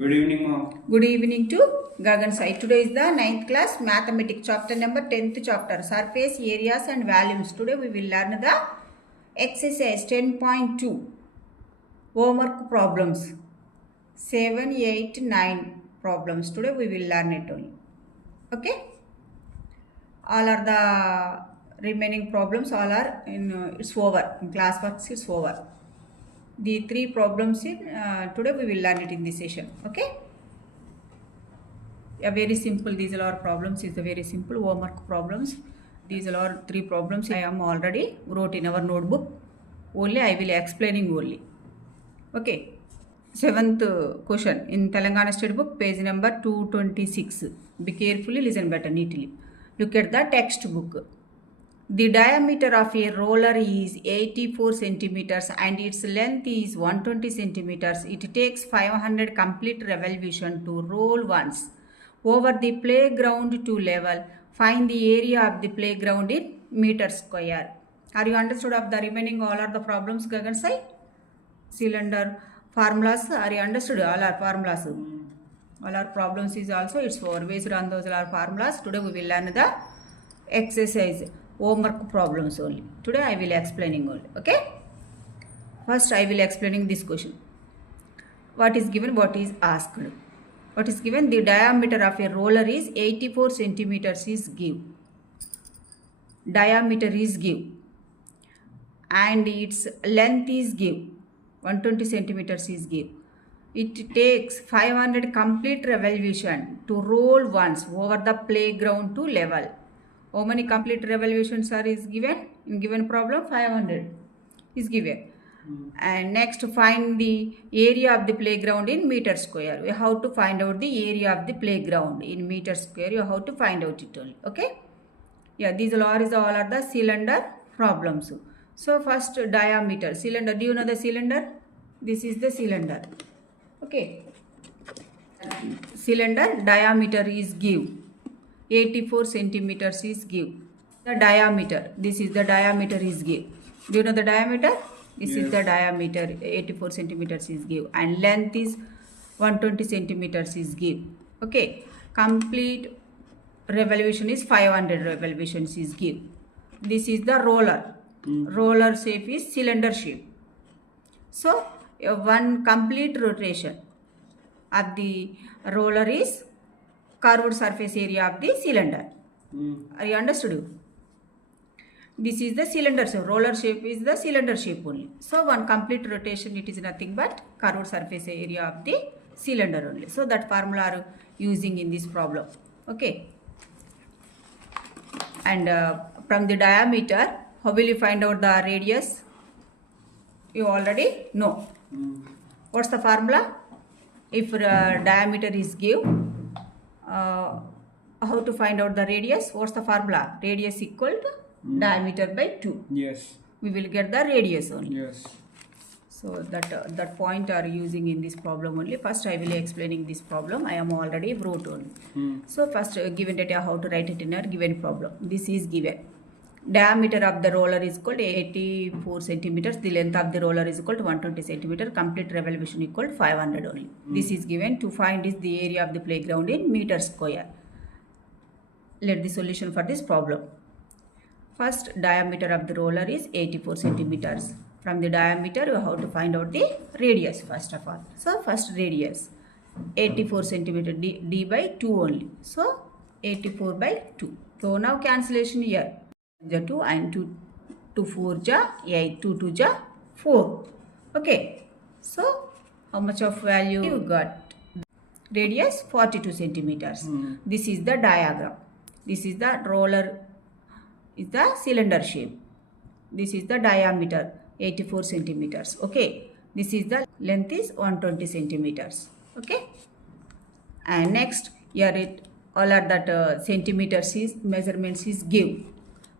Good evening, ma'am. Good evening to Gagan Sai. Today is the 9th class mathematics chapter number 10th chapter, surface areas and volumes. Today we will learn the exercise 10.2 homework problems. 7, 8, 9 problems. Today we will learn it only. Okay. All are the remaining problems. All are in it's over. In class works it's over. The 3 problems in today we will learn it in this session. Okay. Yeah, very simple. These are our problems. Is the very simple homework problems. These are our 3 problems. I am already wrote in our notebook. Only I will explaining only. Okay. 7th question in Telangana State Book, page number 226. Be carefully, listen better neatly. Look at the textbook. The diameter of a roller is 84 centimeters and its length is 120 centimeters. It takes 500 complete revolution to roll once over the playground to level. Find the area of the playground in meters square. Are you understood of the remaining all are the problems, Gagan Sai? Cylinder formulas, are you understood? All are formulas. All our problems is also it's over. Based on those are formulas. Today we will learn the exercise homework problems only. Today I will explaining only. Okay. First I will explaining this question. What is given? What is asked? What is given? The diameter of a roller is 84 centimeters is give. Diameter is give. And its length is give. 120 centimeters is give. It takes 500 complete revolution to roll once over the playground to level. How many complete revolutions are is given? In given problem 500 is given. And next find the area of the playground in meter square. We have to find out the area of the playground in meter square. You have to find out it only. Okay. Yeah, these all are the cylinder problems. So first diameter cylinder. Do you know the cylinder? This is the cylinder. Okay. Cylinder diameter is give. 84 centimeters is give. The diameter. This is the diameter is give. Do you know the diameter? This is the diameter. 84 centimeters is give. And length is 120 centimeters is give. Okay. Complete revolution is 500 revolutions is give. This is the roller. Roller shape is cylinder shape. So one complete rotation of the roller is curved surface area of the cylinder. Are you understood? This is the cylinder shape. Roller shape is the cylinder shape only. So one complete rotation, it is nothing but curved surface area of the cylinder only. So that formula are using in this problem. Okay. And from the diameter, how will you find out the radius? You already know. What's the formula? If diameter is give, how to find out the radius? What's the formula? Radius equal to diameter by 2. Yes. We will get the radius only. Yes. So that point are using in this problem only. First I will explaining this problem. I am already wrote only. So first given data how to write it in a given problem. This is given. Diameter of the roller is equal to 84 centimeters. The length of the roller is equal to 120 centimeters. Complete revolution equal to 500 only. This is given. To find is the area of the playground in meter square. Let the solution for this problem. First diameter of the roller is 84 centimeters. From the diameter you have to find out the radius first of all. So first radius 84 centimeter d by 2 only. So 84 by 2. So now cancellation here. 2 and 2 4 ja 8, 2 2 ja 4. Okay. So how much of value you got? Radius 42 centimeters. This is the diagram. This is the roller is the cylinder shape. This is the diameter 84 centimeters. Okay. This is the length is 120 centimeters. Okay. And next here it all are that centimeters is measurements is give.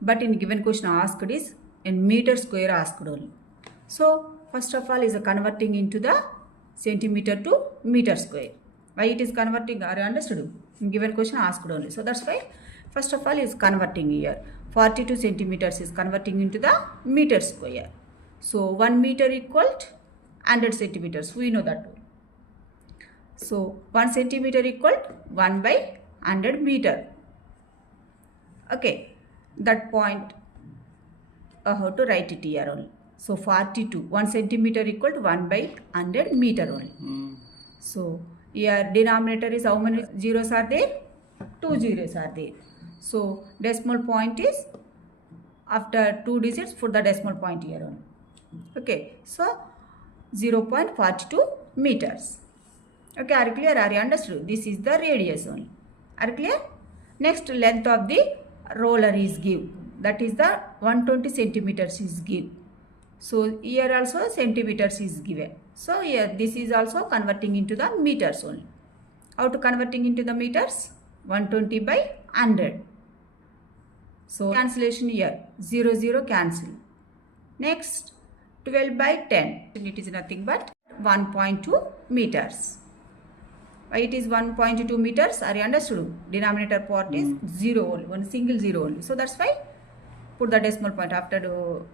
But in given question asked is in meter square asked only. So first of all is converting into the centimeter to meter square. Why it is converting? Are you understood? In given question asked only. So that's why first of all is converting here. 42 centimeters is converting into the meter square. So 1 meter equal to 100 centimeters. We know that. So 1 centimeter equal 1 by 100 meter. Okay, that point how to write it here only. So 42, 1 centimeter equal to 1 by 100 meter only. So here denominator is how many zeros are there? 2 zeros are there. So decimal point is after 2 digits, put the decimal point here only. Okay, so 0.42 meters. Okay, are clear? Are you understood? This is the radius only. Are clear? Next, length of the roller is give. That is the 120 centimeters is give. So here also centimeters is given. So here this is also converting into the meters only. How to converting into the meters? 120 by 100. So cancellation here, 0 0 cancel. Next, 12 by 10. It is nothing but 1.2 meters. Why it is 1.2 meters? Are you understood? Denominator part is 0 only, one single 0 only. So that's why put the decimal point after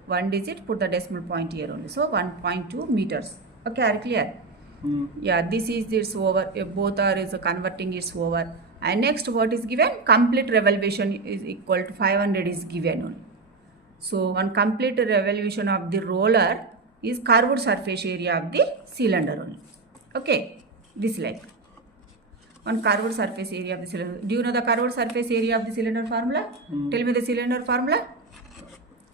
one digit, put the decimal point here only. So 1.2 meters. Okay, are you clear? Yeah, this is this over. Both are is converting is over. And next, what is given? Complete revolution is equal to 500 is given only. So one complete revolution of the roller is curved surface area of the cylinder only. Okay, this like one curved surface area of the cylinder. Do you know the curved surface area of the cylinder formula? Tell me the cylinder formula.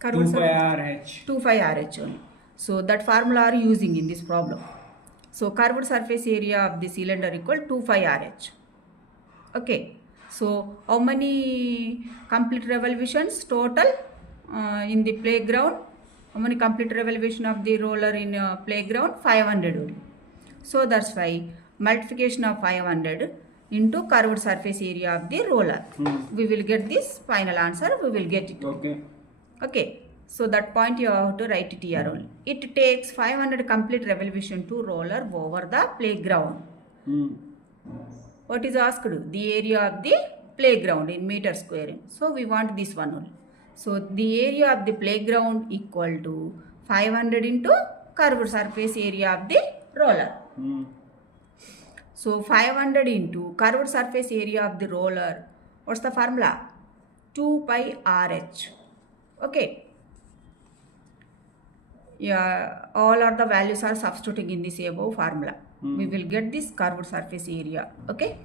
2 pi RH. 2 pi RH only. So that formula are using in this problem. So curved surface area of the cylinder equal 2 pi RH. Okay. So how many complete revolutions total in the playground? How many complete revolution of the roller in playground? 500 only. So that's why multiplication of 500 into curved surface area of the roller. We will get this final answer. We will get it. Okay. Okay. So that point you have to write it here only. It takes 500 complete revolution to roller over the playground. What is asked? The area of the playground in meter square. So we want this one only. So the area of the playground equal to 500 into curved surface area of the roller. So 500 into curved surface area of the roller. What's the formula? 2 pi RH. Okay. Yeah, all are the values are substituting in this above formula. We will get this curved surface area. Okay.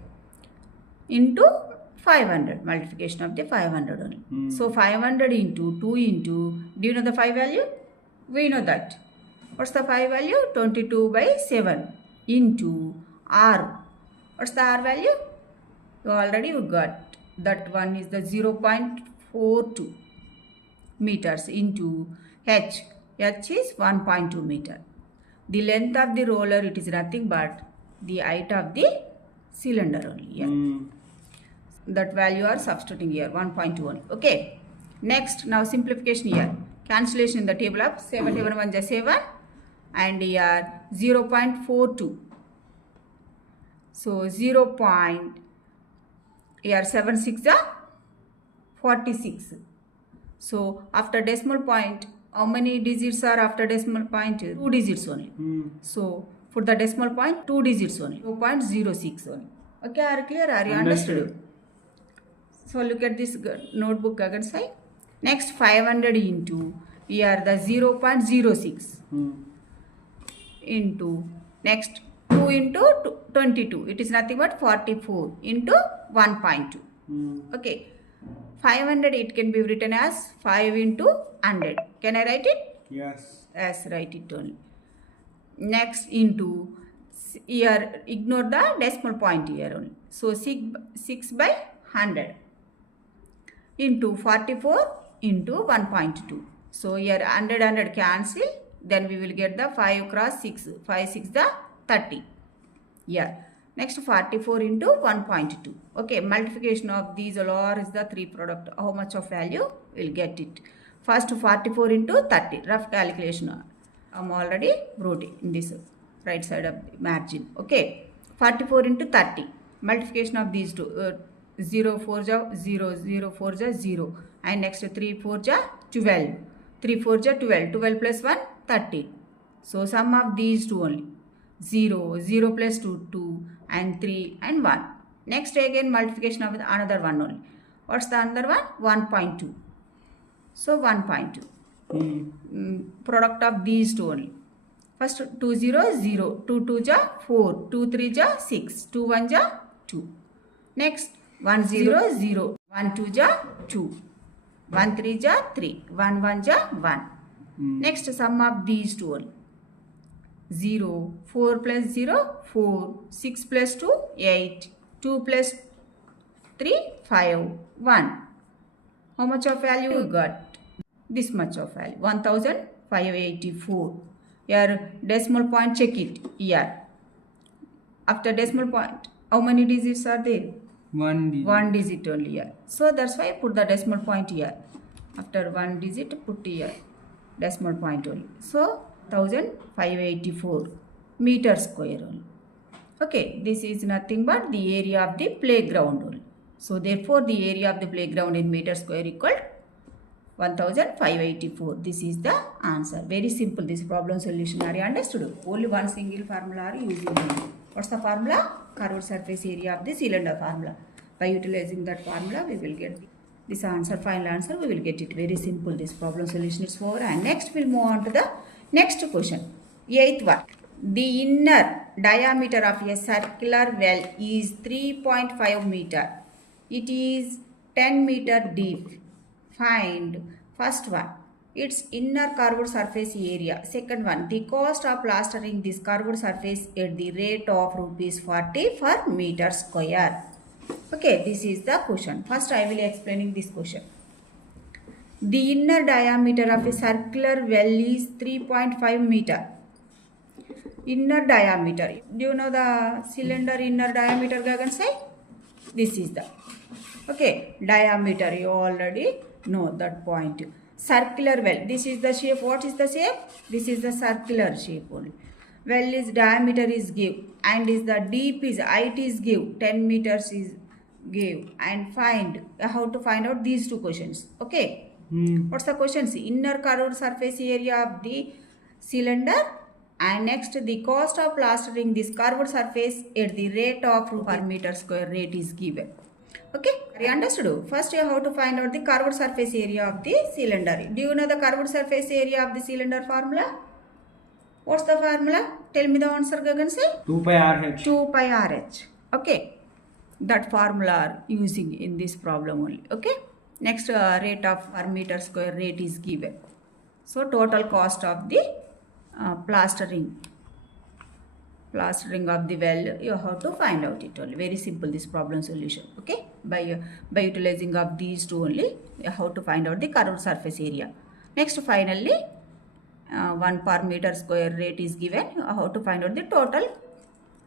Into 500. Multiplication of the 500 only. So 500 into 2 into. Do you know the 5 value? We know that. What's the 5 value? 22 by 7 into R. What's the R value? So already you got. That one is the 0.42 meters into H. H is 1.2 meter. The length of the roller, it is nothing but the height of the cylinder only. Yeah. That value are substituting here, 1.1. Okay. Next, now simplification here. Cancellation in the table of 7, 7, 1 is 7 and here 0.42. So 7 6 is 46. So after decimal point, how many digits are after decimal point? 2 digits only. So for the decimal point, 2 digits only. 0.06 only. Okay, are clear? Are you understood? So look at this notebook again side. Next 500 into here the 0.06 into next 2 into 22. It is nothing but 44 into 1.2. Okay. 500 it can be written as 5 into 100. Can I write it? Yes. Yes, write it only. Next into here, ignore the decimal point here only. So 6 by 100 into 44 into 1.2. So here 100 cancel. Then we will get the 5 cross 6. 5 6 the 30. Yeah. Next 44 into 1.2. Okay, multiplication of these all is the 3 product. How much of value? We'll get it. First 44 into 30. Rough calculation. I'm already wrote it in this right side of the margin. Okay. 44 into 30. Multiplication of these two. 0 4 ja 0, 0 4 ja 0. And next 3 4 ja 12. 3 4 ja 12. 12 plus 1, 30. So sum of these two only. 0, 0 plus 2, 2. and 3 and 1. Next again multiplication of another one only. What's the another one? 1.2. So 1.2. Product of these two only. First 2 0 0, 2 2 ja 4, 2 3 ja 6, 2 1 ja 2. Next 1 0 0, 1 2 ja 2, 1 3 ja 3, 1 1 ja 1. Next sum of these two only. 0, 4 plus 0, 4, 6 plus 2, 8, 2 plus 3, 5, 1. How much of value you got? This much of value, 1584. Your decimal point, check it here. After decimal point, how many digits are there? One digit. One digit only here. So that's why I put the decimal point here. After one digit, put here decimal point only. So 1584 meter square only. Okay, this is nothing but the area of the playground only. So therefore the area of the playground in meter square equal 1584. This is the answer. Very simple. This problem solution are you understood? Only one single formula are using. What's the formula? Curved surface area of the cylinder formula. By utilizing that formula, we will get this answer. Final answer, we will get it. Very simple. This problem solution is over. And next, we'll move on to the next question. 8th one. The inner diameter of a circular well is 3.5 meter. It is 10 meter deep. Find first one, its inner curved surface area. Second one, the cost of plastering this curved surface at the rate of rupees 40 per meter square. Okay, this is the question. First, I will be explaining this question. The inner diameter of a circular well is 3.5 meter. Inner diameter. Do you know the cylinder inner diameter, Gagan say? This is the. Okay, diameter. You already know that point. Circular well. This is the shape. What is the shape? This is the circular shape only. Well is diameter is give and is the deep is height is give 10 meters is give and find how to find out these two questions. Okay. What's the questions? Inner curved surface area of the cylinder and next the cost of plastering this curved surface at the rate of per meter square rate is given. Okay, you understood? First you have to find out the curved surface area of the cylinder. Do you know the curved surface area of the cylinder formula? What's the formula? Tell me the answer, Gagan say. 2 pi RH. 2 pi RH. Okay, that formula are using in this problem only. Okay, next rate of per meter square rate is given. So total cost of the plastering of the well, you have to find out it only. Very simple this problem solution. Okay, by utilizing of these two only, you have to find out the curved surface area. Next finally 1 per meter square rate is given. You have to find out the total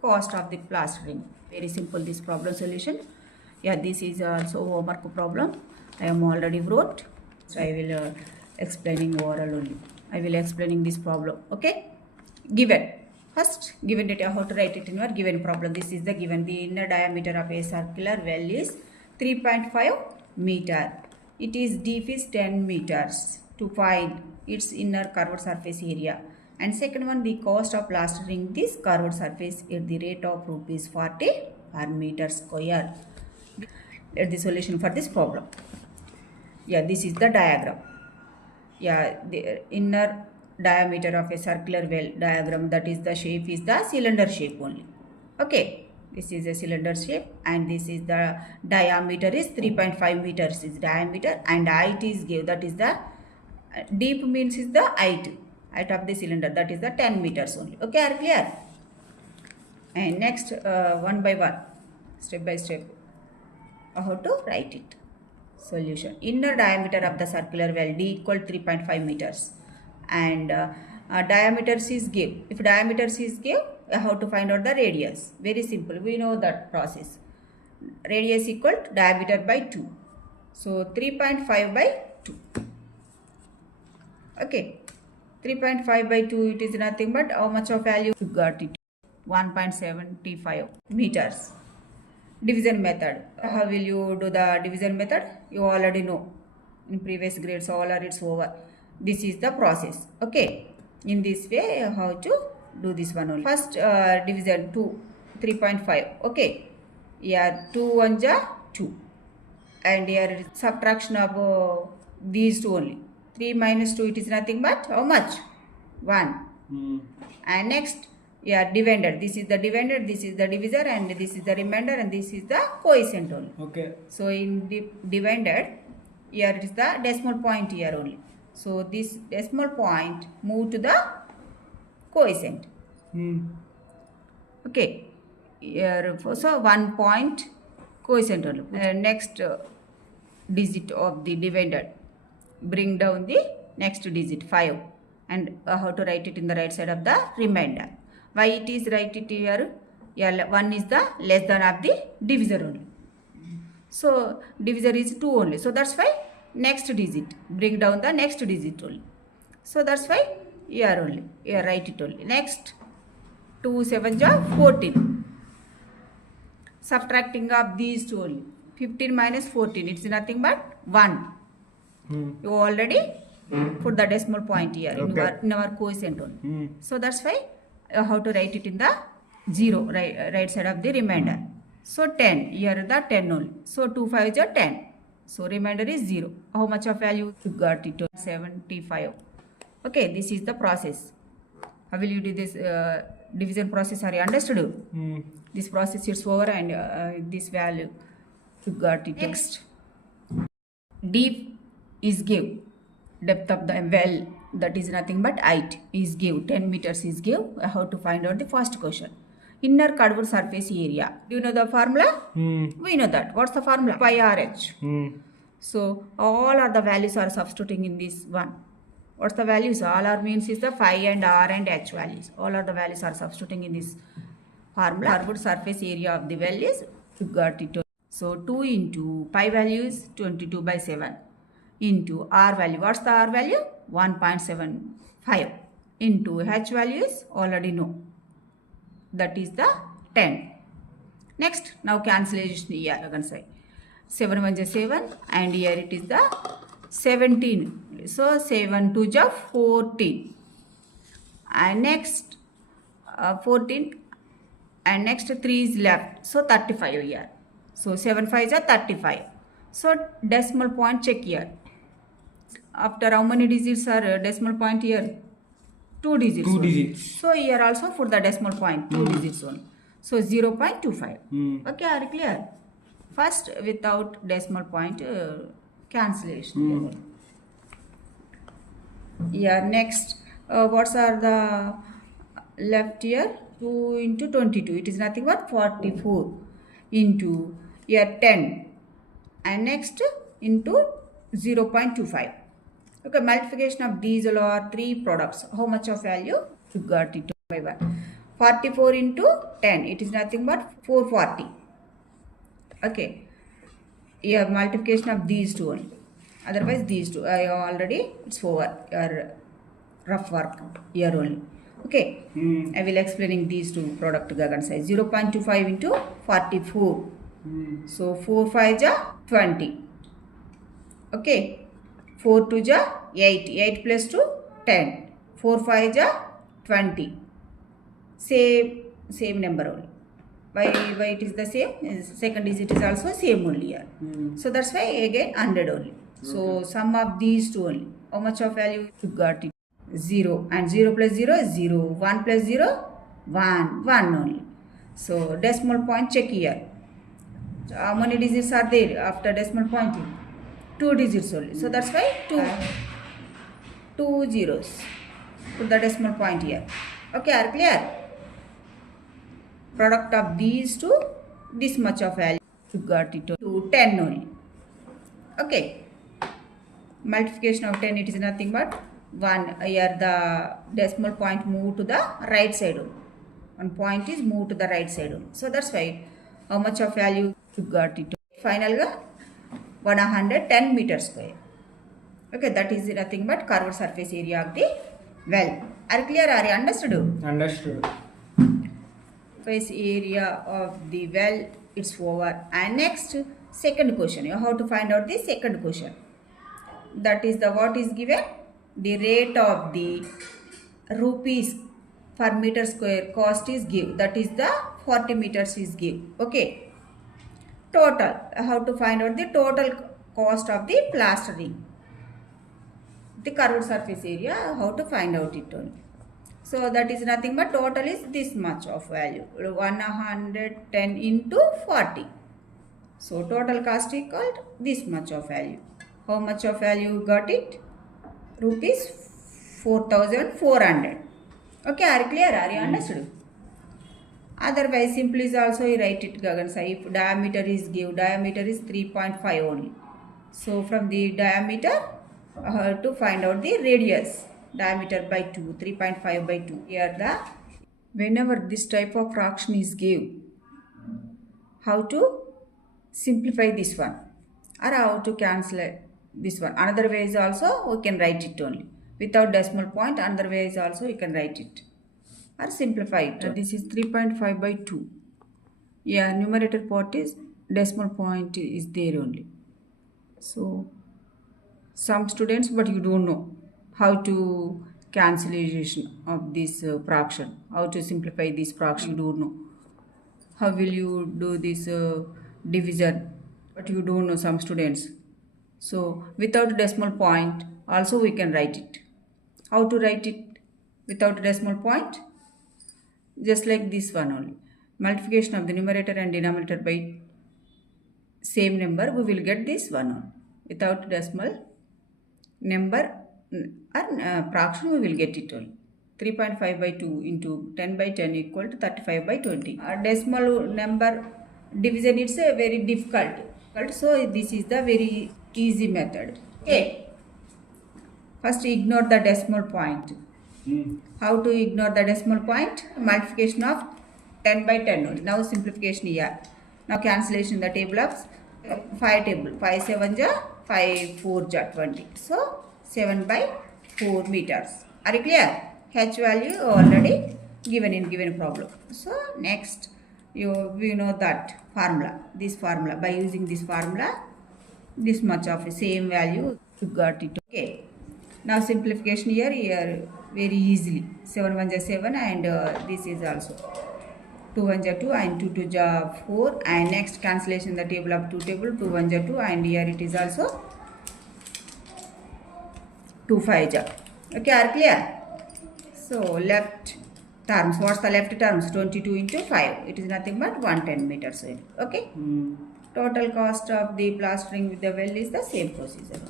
cost of the plastering. Very simple this problem solution. Yeah, this is also homework problem. I am already wrote. So I will explaining oral only. I will explaining this problem. Okay, given. First, given data, how to write it in your given problem. This is the given. The inner diameter of a circular well is 3.5 meter. It is deep is 10 meters. To find its inner curved surface area. And second one, the cost of plastering this curved surface at the rate of rupees 40 per meter square. Let the solution for this problem. Yeah, this is the diagram. Yeah, the inner diameter of a circular well diagram, that is the shape is the cylinder shape only. Okay, this is a cylinder shape and this is the diameter is 3.5 meters is diameter and height is give, that is the deep means is the height of the cylinder, that is the 10 meters only. Okay, are clear? And next one by one, step by step, how to write it. Solution. Inner diameter of the circular well D equal 3.5 meters and diameter is give. If diameter is give, how to find out the radius. Very simple. We know that process. Radius equal to diameter by 2. So 3.5 by 2. Okay. 3.5 by 2, it is nothing but how much of value you got it? 1.75 meters. Division method. How will you do the division method? You already know. In previous grades, all are it's over. This is the process. Okay. In this way, how to do this one only. First division 2 3.5. Okay, here 2 1 ja 2, and here subtraction of these two only. 3 minus 2, it is nothing but how much? 1. And next, yeah, dividend. This is the dividend, this is the divisor, and this is the remainder, and this is the quotient only. Okay. So in the divided, here it is the decimal point here only. So this decimal point move to the quotient. Okay. Here so 1 point quotient only. Next digit of the divided, bring down the next digit 5, and how to write it in the right side of the remainder. Why it is write it here? Yeah, 1 is the less than of the divisor only. So divisor is 2 only. So that's why next digit, bring down the next digit only. So that's why here only, here write it only. Next, 2 7 ja 14. Subtracting of these two only. 15 minus 14, it's nothing but 1. You already put the decimal point here in our quotient only. So that's why how to write it in the 0, right side of the remainder. So 10, here the 10 only. So 2 5 is 10. So remainder is 0. How much of value you got it? 75. Okay, this is the process. How will you do this division process? Are you understood? This process is over, and this value you got it. Next, deep is give. Depth of the well, that is nothing but height, is give. 10 meters is give. How to find out the first question? Inner curved surface area. Do you know the formula? We know that. What's the formula? Pi RH. So all are the values are substituting in this one. What's the values? All are means is the phi and r and h values. All are the values are substituting in this formula. Curved surface area of the well is, you got it. So 2 into pi value is 22/7 into r value. What's the r value? 1.75 into h value is already know. That is the 10. Next, now cancellation here. You can say 7 1 is 7, and here it is the 17. So 7 2 is 14. And next 14, and next 3 is left. So 35 here. So 7 5 is 35. So decimal point check here. After how many digits are decimal point here? 2 digits. 2 digits. So here also for the decimal point 2 digits only. So 0.25. Okay, are you clear? First without decimal point cancellation. Yeah, next what are the left here? 2 into 22. It is nothing but 44 into here 10, and next into 0.25. Okay, multiplication of these all are 3 products. How much of value? You got it by 1. 44 into 10. It is nothing but 440. Okay. Here multiplication of these two only. Otherwise these two. I already it's over. Your rough work here only. Okay. I will explaining these two product size. 0.25 into 44. So 4 5 ja 20. Okay. 4 2 ja 8. 8 plus 2 10. 4 5 ja 20. Same number only. Why it is the same? Second digit is also same only here. So that's why again 100 only. So sum of these two only. How much of value you got it? 0, and 0 plus 0 is 0. 1 plus 0 1 only. So decimal point check here. So how many digits are there after decimal point? 2 digits only. So that's why 2 zeros. Put the decimal point here. Okay, are clear? Product of these two, this much of value you got it to 10 only. Okay. Multiplication of 10, it is nothing but 1. Here the decimal point move to the right side only. 1 point is moved to the right side only. So that's why how much of value you got it to. Final 110 meters square. Okay, that is nothing but curved surface area of the well. Are clear? Are you understood? Understood. Surface area of the well, it's over. And next, second question. You have to find out the second question. That is the what is given? The rate of the rupees per meter square cost is given. That is the 40 meters is given. Okay. Total. How to find out the total cost of the plastering? The curved surface area, how to find out it only. So that is nothing but total is this much of value, 110 into 40. So total cost equal this much of value. How much of value you got it? Rupees 4,400. Okay, are you clear? Are you understood? Otherwise, simply is also you write it, Gagan. If diameter is give, diameter is 3.5 only. So from the diameter, to find out the radius, diameter by 2, 3.5 by 2. Here whenever this type of fraction is given, how to simplify this one or how to cancel this one. Another way is also we can write it only. Without decimal point, another way is also you can write it or simplify it. This is 3.5 by 2. Yeah, numerator part is decimal point is there only. So some students, but you don't know how to cancellation of this fraction, how to simplify this fraction, you don't know. How will you do this division, but you don't know, some students. So without decimal point also we can write it. How to write it without decimal point? Just like this one only. Multiplication of the numerator and denominator by same number, we will get this one only. Without decimal number or fraction, we will get it only. 3.5 by 2 into 10 by 10 equal to 35 by 20. Decimal number division, it's a very difficult. So this is the very easy method. Okay. First ignore the decimal point. How to ignore the decimal point? Multiplication of 10 by 10 only. Now simplification here. Now cancellation, the table of 5 table. 5 7 ja 5 4 ja 20. So 7 by 4 meters. Are you clear? H value already given in given problem. So next we know that formula. This formula, by using this formula, this much of the same value you got it. Okay. Now simplification here very easily. 7 1 ja 7 and this is also 2 1 ja 2 and 2 2 ja 4, and next cancellation the table of 2 table, 2 1 ja 2 and here it is also 2 5 ja. Okay, are clear? So left terms, what's the left terms? 22 into 5. It is nothing but 110 meters. Okay. Total cost of the plastering with the well is the same procedure.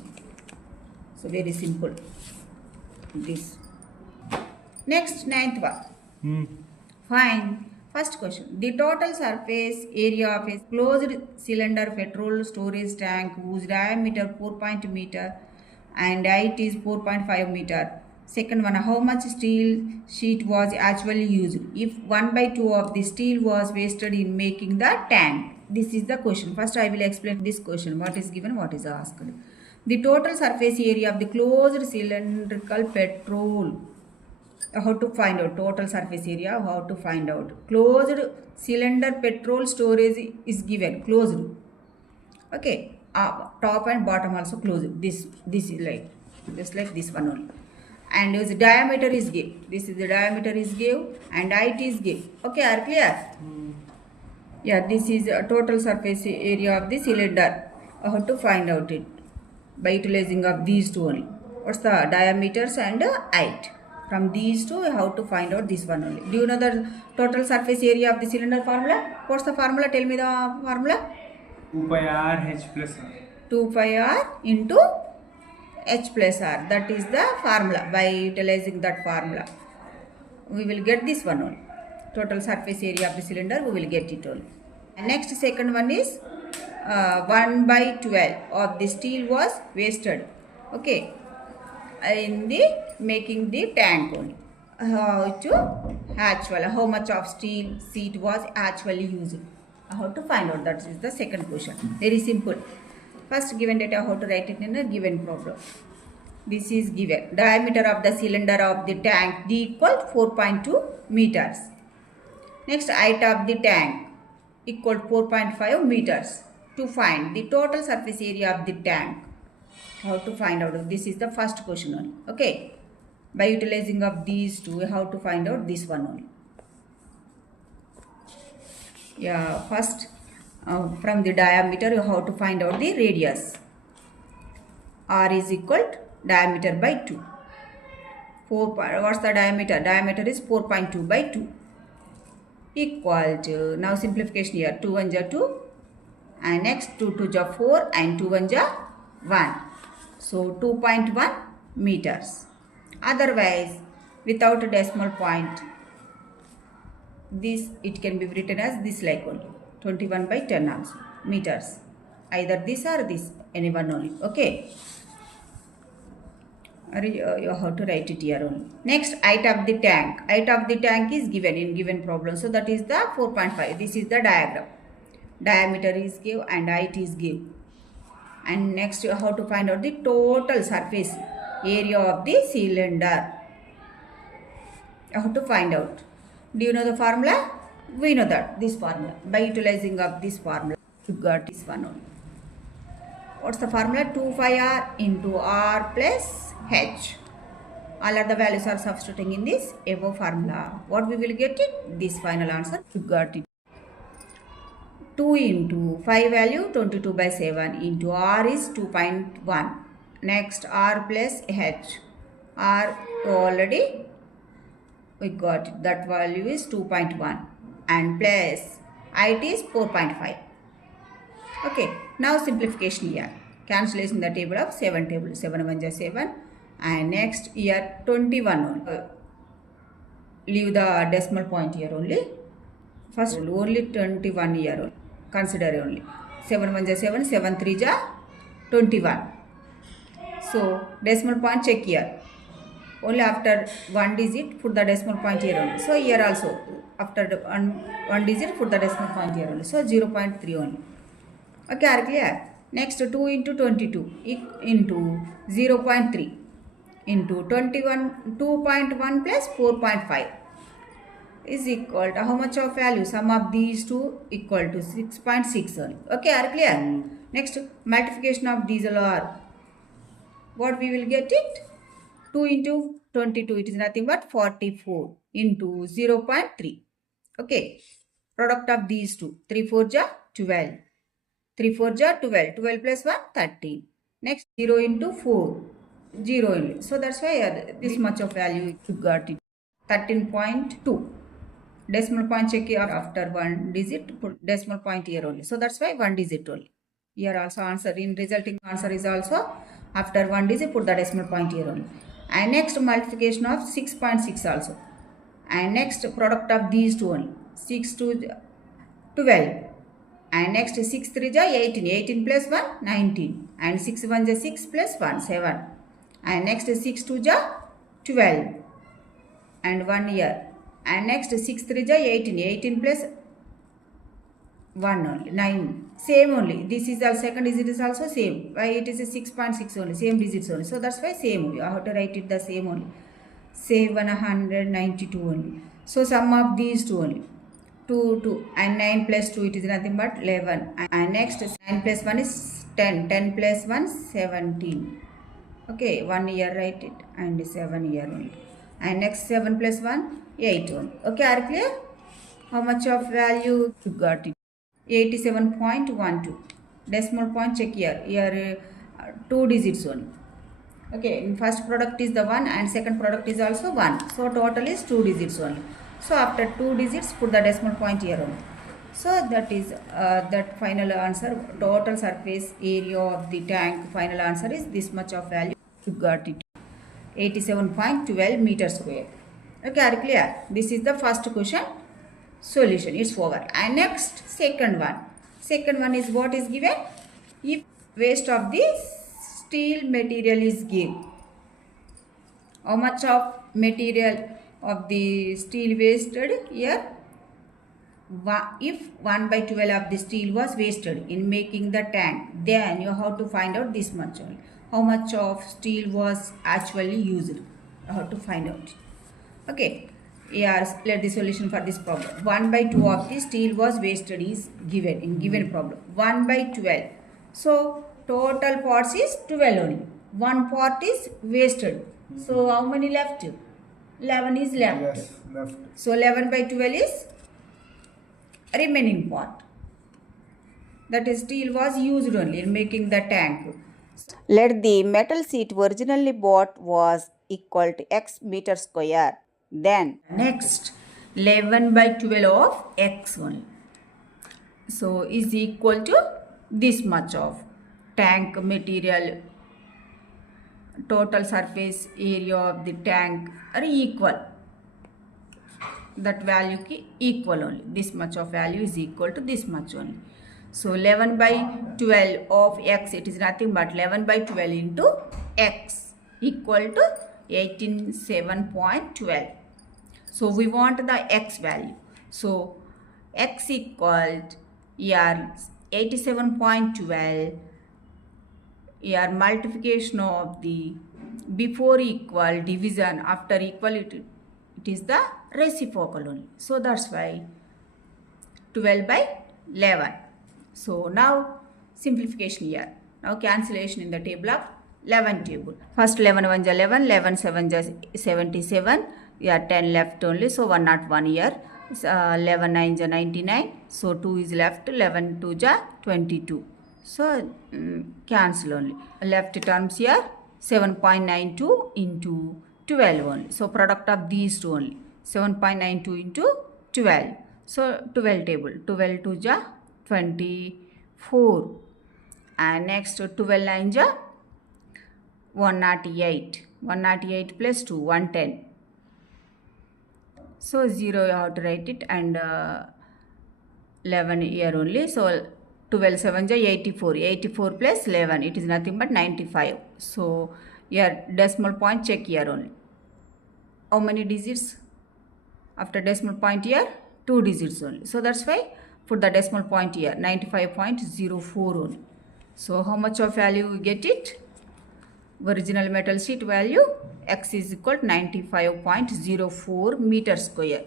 So very simple. This. Next, 9th one. Fine. First question. The total surface area of a closed cylinder petrol storage tank whose diameter 4.2 meter and height is 4.5 meter. Second one, how much steel sheet was actually used? If 1 by 2 of the steel was wasted in making the tank. This is the question. First I will explain this question. What is given, what is asked. The total surface area of the closed cylindrical petrol. How to find out total surface area? How to find out? Closed cylinder petrol storage is given. Closed. Okay. Top and bottom also closed. This is like just like this one only. And the diameter is given. This is the diameter is given and height is given. Okay, are clear? Yeah, this is a total surface area of the cylinder. How to find out it? By utilizing of these two only. What's the diameters and height? From these two, how to find out this one only. Do you know the total surface area of the cylinder formula? What's the formula? Tell me the formula. 2 pi r h plus r. 2 pi r into h plus r. That is the formula. By utilizing that formula, we will get this one only. Total surface area of the cylinder, we will get it only. And next, second one is 1 by 12 of the steel was wasted. Okay. In the making the tank only. How much of steel sheet was actually used? How to find out? That is the second question. Very simple. First, given data, how to write it in a given problem. This is given. Diameter of the cylinder of the tank D equal 4.2 meters. Next, height of the tank equal 4.5 meters. To find the total surface area of the tank. How to find out? This is the first question only. Okay. By utilizing of these two, how to find out this one only. Yeah, first from the diameter you have to find out the radius. R is equal to diameter by 2. What's the diameter? Diameter is 4.2 by 2 equal to, now simplification here, 2 1 ja 2 and next 2 2 ja 4 and 2 1 ja 1. So 2.1 meters. Otherwise, without a decimal point, this it can be written as this like only 21 by 10 also meters. Either this or this, anyone only. Okay. You have to write it here only. Next, height of the tank. Height of the tank is given in given problem. So that is the 4.5. This is the diagram. Diameter is given and height is given. And next, you have to find out the total surface area of the cylinder. You have to find out. Do you know the formula? We know that, this formula. By utilizing of this formula, you got this one only. What's the formula? 2 pi r into r plus h. All of the values are substituting in this above formula. What we will get it? This final answer. You got it. 2 into 5 value 22 by 7 into r is 2.1. Next r plus h. R already we got it. That value is 2.1 and plus height is 4.5. Okay, now simplification here. Cancellation the table of 7 table. 7 1 ja 7 and next here 21. Leave the decimal point here only. First only 21 here only. Consider only. 7 1 ja 7, 7 3 ja 21. So decimal point check here. Only after one digit put the decimal point here only. So here also after the one digit put the decimal point here only. So 0.3 only. Okay, are clear? Next 2 into 22 into 0.3 into 21 2.1 plus 4.5 is equal to how much of value? Sum of these two equal to 6.6 only. Okay, are clear? Next multiplication of these are what we will get it? 2 into 22, it is nothing but 44 into 0.3. Okay, product of these two, 3 4 ja 12. 3 4 ja 12. 12 plus 1, 13. Next 0 into 4, 0 only. So that's why this much of value you got it. 13.2. Decimal point check here after one digit, put decimal point here only. So that's why one digit only. Here also answer in resulting answer is also after one digit put the decimal point here only. And next multiplication of 6.6 also. And next product of these two only. 6 to 12. And next 6 3 ja 18. 18 plus 1, 19. And 6 1 ja 6 plus 1, 7. And next 6 2 ja 12. And 1 year. And next 6 3 ja 18. 18 plus 1 only, 9. Same only. This is the second digit is also same. Why it is a 6.6 only, same digits only. So that's why same only. I have to write it the same only. 792 only. So sum of these two only. 2, 2 and 9 plus 2 it is nothing but 11. And next 9 plus 1 is 10. 10 plus 1 17. Okay, 1 year write it and 7 year only. And next 7 plus 1 8 only. Okay, are clear? How much of value you got it? 87.12. Decimal point check here. Here 2 digits only. Okay, first product is the 1 and second product is also 1. So total is 2 digits only. So after 2 digits put the decimal point here only. So that is that final answer. Total surface area of the tank. Final answer is this much of value. You got it. 87.12 meters square. Okay, are clear? This is the first question. Solution, it's over. And next second one. Second one is what is given? If waste of the steel material is given, how much of material of the steel wasted here? If 1 by 12 of the steel was wasted in making the tank, then you have to find out this much only. How much of steel was actually used? You have to find out. Okay. Yes, let the solution for this problem. 1 by 2 of the steel was wasted is given in given problem. 1 by 12. So total parts is 12 only. One part is wasted. So how many left? 11 is left. Yes, left. So 11 by 12 is remaining part. That steel was used only in making the tank. Let the metal sheet originally bought was equal to x meter square. Then next 11 by 12 of x only. So is equal to this much of tank material. Total surface area of the tank are equal. That value ki equal only. This much of value is equal to this much only. So 11 by 12 of x, it is nothing but 11 by 12 into x equal to 187.12. So we want the x value. So x equal here 87.12. Here multiplication of the before equal division after equal it is the reciprocal only. So that's why 12 by 11. So now simplification here. Now cancellation in the table of 11 table. First 11 1 is 11, 11 7 is 77. Here 10 left only. So 101 here. 11 9 is 99. So 2 is left. 11 2 is 22. So cancel only. Left terms here 7.92 into 12 only. So product of these two only. 7.92 into 12. So 12 table. 12 2 is 24. And next 12 9 is 108. 108 plus 2 110. So 0 you have to write it, and 11 here only. So 12 7 is 84. 84 plus 11, it is nothing but 95. So here decimal point check here only. How many digits? After decimal point here 2 digits only. So that's why put the decimal point here 95.04 only. So how much of value we get it? Original metal sheet value x is equal to 95.04 meter square.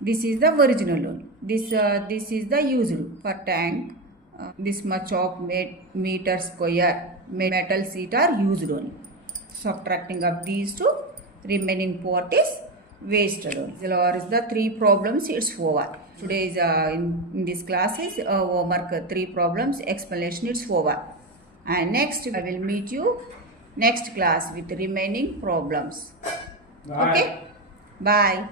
This is the original one. This is the used for tank. This much of meter square metal sheet are used only. Subtracting of these two, remaining part is wasted only. These are the 3 problems. It's over. Today is in this class is homework 3 problems. Explanation it's over. And next I will meet you next class with remaining problems. Bye. Okay. Bye.